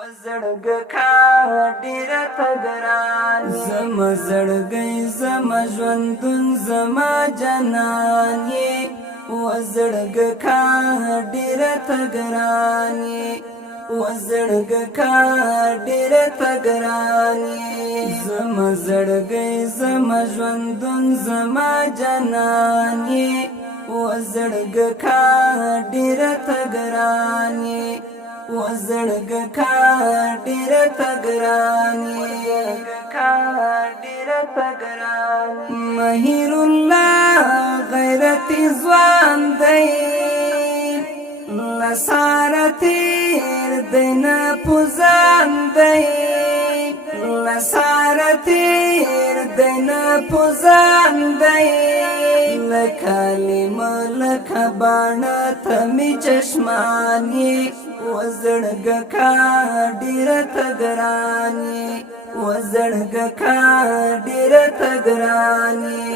وزړګکا ډیره تګران زما زړګی زما ژوندون زما جنان یې وزړګکا ډیره تګران یې وزړګکا ډیره تګران یې زما زړګی زما ژوندون زما جنان یې وزړګکا ډیره تګران یې وزړګکا ډیره تګرانی ډیره تګرانی مهیر الله غیرتی ځوان دی لسارتیر دین پوزان دی لسارتیر دین پوزان دی لکالیم لکبانا تمی چشمانی وزړګکا ډیره تګرانی وزړګکا ډیره تګرانی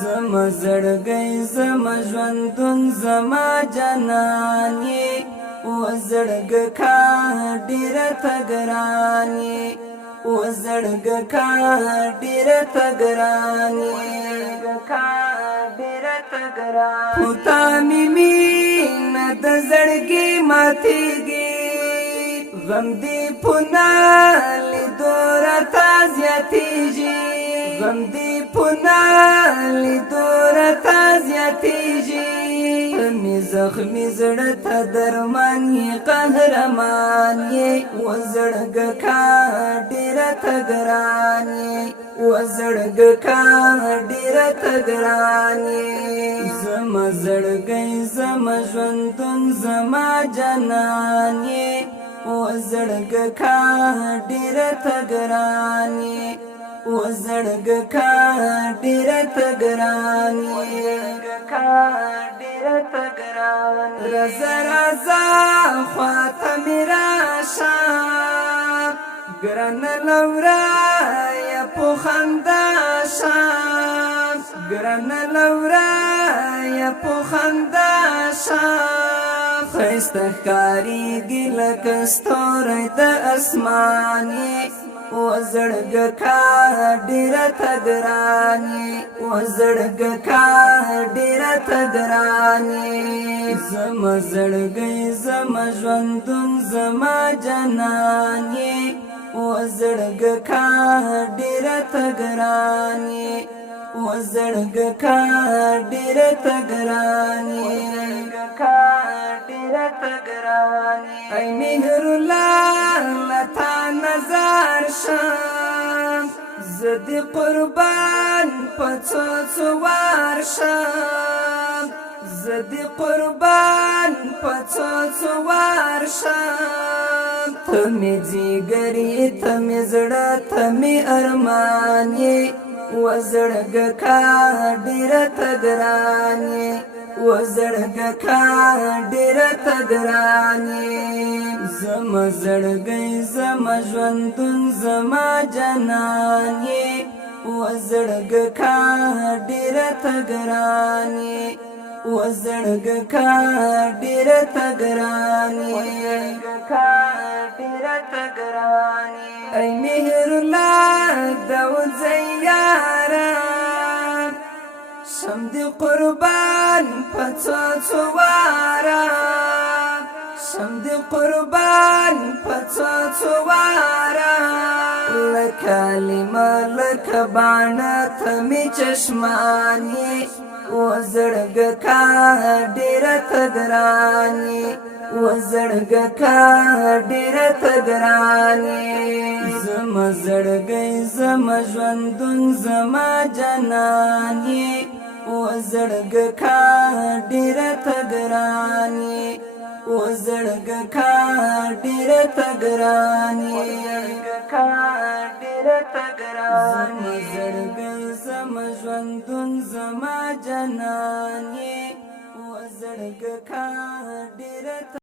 زما زړګی زما ژوندون زما جنانی وزړګکا ډیره تګرانی وزړګکا ډیره تګرانی ډیره تګرانی پتا مینا د زړګي ماتېږي غم دې پونه لیدو راته زیاتېږي غم دې پونه لیدو راته زیاتېږي مې زخمي زړه ته درمان یې قهرمان یې وزړګکا ډیره تګران یې وزړګکا ډیره تګران یې زما زړګی زما ژوندون زما جنان یې وزړګکا ډیره تګران یې وزړګکا ډیره تګران یې ډیره تګران رضا رضا خواته مې راشه ګران لورا یا په خندا شه ګران لورا یا په خندا شه ښایسته ښکارېږي لکه ستوری د اسمان یې وزړګکا ډیره تګران یې وزړګکا ډیره تګران یې زما زړګی زما ژوندون زما جنان یې وزړګکا ډیره تګران یې وزړګکا ډیره تګران یې ډیره تګران یې ای مهر الله لتا نظر شم زه دې قربان په څو وار شم زه دې قربان په څو وار شم ته مې جګرې ته مې زړه ته مې ارمان یې وزړګکا ډیره تګران یې وزړګکا ډیره تګران یې زما زړګی زما ژوندون زما جنان یې وزړګکا ډیره تګران یې وزړګکا ډیره تګران یې ډیره تګران یې ای مهر الله داود زیاره شم دې قربان په څو واره شم دې قربان په څو واره لکالمه لکه باڼه ته مې چشمان یې وزړګکا ډیره تګران یې وزړګکا ډیره تګران یې زما زړګی زما ژوندون زما جنان یې وزړګکا ډیره تګران یې وزړګکا ډیره تګران یې ډیره تګران زما زړګی زما ژوندون زما جنان یې وزړګکا ډیره